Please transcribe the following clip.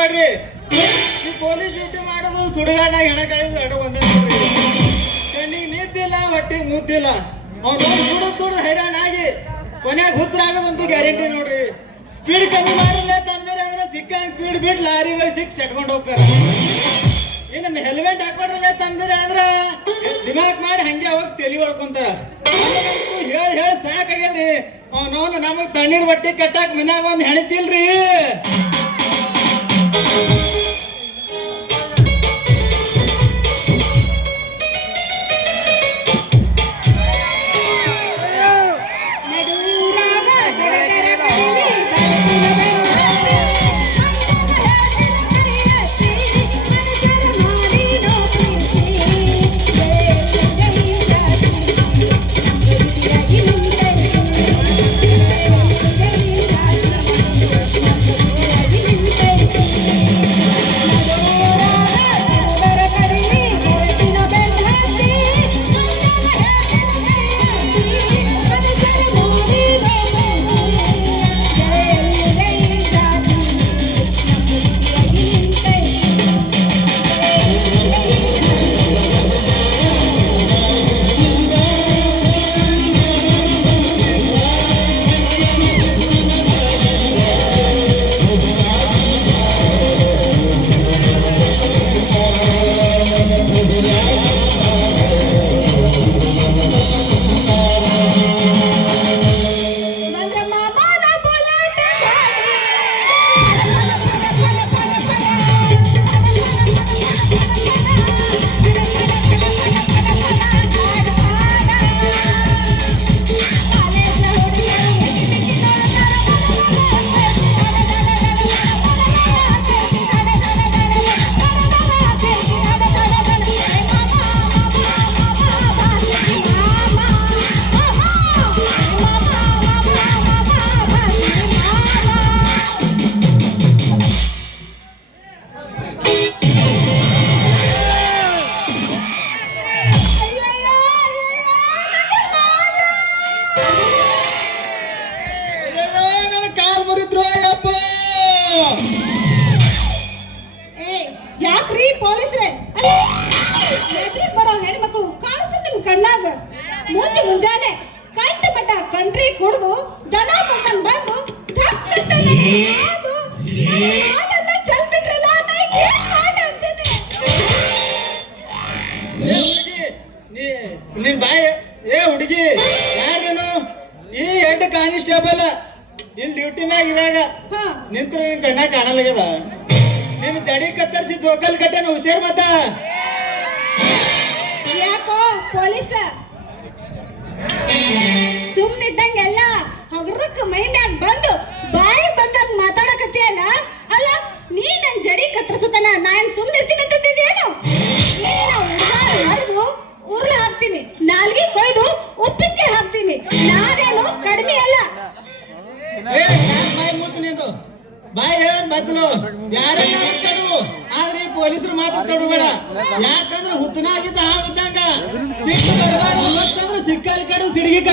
ಹೋಗ್ಬೇಡ್ರಿ. ಈ police duty ಮಾಡೋದು ಸುಡುಗಾಡ್ನಾಗ ಹೆಣಕಾಯೋದು ಎರಡು ಒಂದೇ ನೋಡ್ರಿ. ಕಣ್ಣಿಗೆ ನಿದ್ದಿಲ್ಲ, ಹೊಟ್ಟಿಗೆ ಮುದ್ದಿಲ್ಲ. ಅವ್ನು ದುಡ್ದು ಹೈರಾಣಾಗಿ ಕೊನೆಯಾಗ ಹುತ್ತರಾಗೋದಂತೂ ಗ್ಯಾರಂಟಿ ನೋಡ್ರಿ. ಸ್ಪೀಡ್ ಕಮ್ಮಿ ಮಾಡಿದ್ರೆ ತಂದ್ರೆ ಅಂದ್ರೆ ಸಿಕ್ಕಂಗ್ ಸ್ಪೀಡ್ ಬಿಟ್ಟು ಲಾರಿ ಬೈ ಸಿಕ್ ಸೆಟ್ಕೊಂಡು ಹೋಗ್ತಾರ. ಇನ್ನು ಹೆಲ್ಮೆಟ್ ಹಾಕೊಂಡ್ರಲ್ಲ ತಂದ್ರೆ ಅಂದ್ರ ದಿಮಾಕ್ ಮಾಡಿ ಹಂಗೆ ಹೋಗಿ ತಲೆ ಹೊಡ್ಕೊಂತಾರ. ಹೇಳಿ ಹೇಳಿ ಸಾಕಾಗ್ಯದ್ರಿ. ಅವನವನು ನಮಗ್ ತಣ್ಣೀರ್ ಬಟ್ಟೆ ಕಟ್ಟಾಕ್ ಮನ್ಯಾಗ ಒಂದ್ ಹೆಣ್ತಿಲ್ರಿ. ಯಾಕ್ರಿ ಪೊಲೀಸ್ರೆ ಬರೋ ಹೆಣ್ಮಕ್ಳು ಕಾಣಿಸ್ತಾರೆ ನಿಮ್ ಕಣ್ಣಾಗ. ಮುಂಜಾನೆ ಕಂಟ ಮಟ್ಟ ಕಂಟ್ರಿ ಕುಡ್ದು ದನ ಪಟ್ಟಂಗ್ ಬಂದು ಚಲ್ ಬಿಟ್ರಲ್ಲ. ನಿನ್ ಬಾಯ್ ಏ ಹುಡುಗಿ ಯಾರೇನು? ಈ ಹೆಡ್ ಕಾನಿಸ್ಟೇಬಲ್ ನಿನ್ ಡ್ಯೂಟಿ ಮ್ಯಾಗ ಇದಾಗ ನಿಂತ್ರು ನಿನ್ ಕಣ್ಣ ಕಾಣಲಾಗ್ಯದ. ನಿನ್ ಜಡಿ ಕತ್ತರಿಸಿ ಜೋಕಲ್ ಕಟ್ಟನ ಹುಷಾರ್ ಮತ್ತ. ಯಾಕೋ ಪೊಲೀಸ ಸುಮ್ನಿದ್ದಂಗೆಲ್ಲ ಹಗರಕ್ಕ ಮೈ ಮ್ಯಾಗ ಬಂದು ಬಾಯಿ ಬಂದಾಗ ಮಾತಾಡಕತ್ತೀಯಲ್ಲ. ಅಲ್ಲ ನೀ ನನ್ ಜಡಿ ಕತ್ತರಿಸತನ ನಾನ್ ಸುಮ್ನಿರ್ತೀನಿ ಅಂತಂದಿದ್ದೇನು? ಹರಿದು ಉರ್ಲು ಹಾಕ್ತೀನಿ, ನಾಲ್ಗೆ ಕೊಯ್ದು ಉಪ್ಪಿಗೆ ಹಾಕ್ತೀನಿ. ನಾನೇನು ಕಡಿಮೆ ಅಲ್ಲ. ಬಾಯ್ ಮೂರ್ತಿನಿಂದು ಬಾಯ್ ಹೇಳ ಬಚ್ಚಲು ಯಾರನ್ನ ಆದ್ರೆ ಪೊಲೀಸರು ಮಾತ್ರ ತಡಬೇಡ. ಯಾಕಂದ್ರೆ ಹುತ್ತನಾಗಿದ್ದ ಹಾವಿದ್ದಂಗ ಸಿಟ್ಟು ಬರಬಾರ್ದು. ಸಿಕ್ಕಲ್ ಕಡೆ ಸಿಡಿಗೆ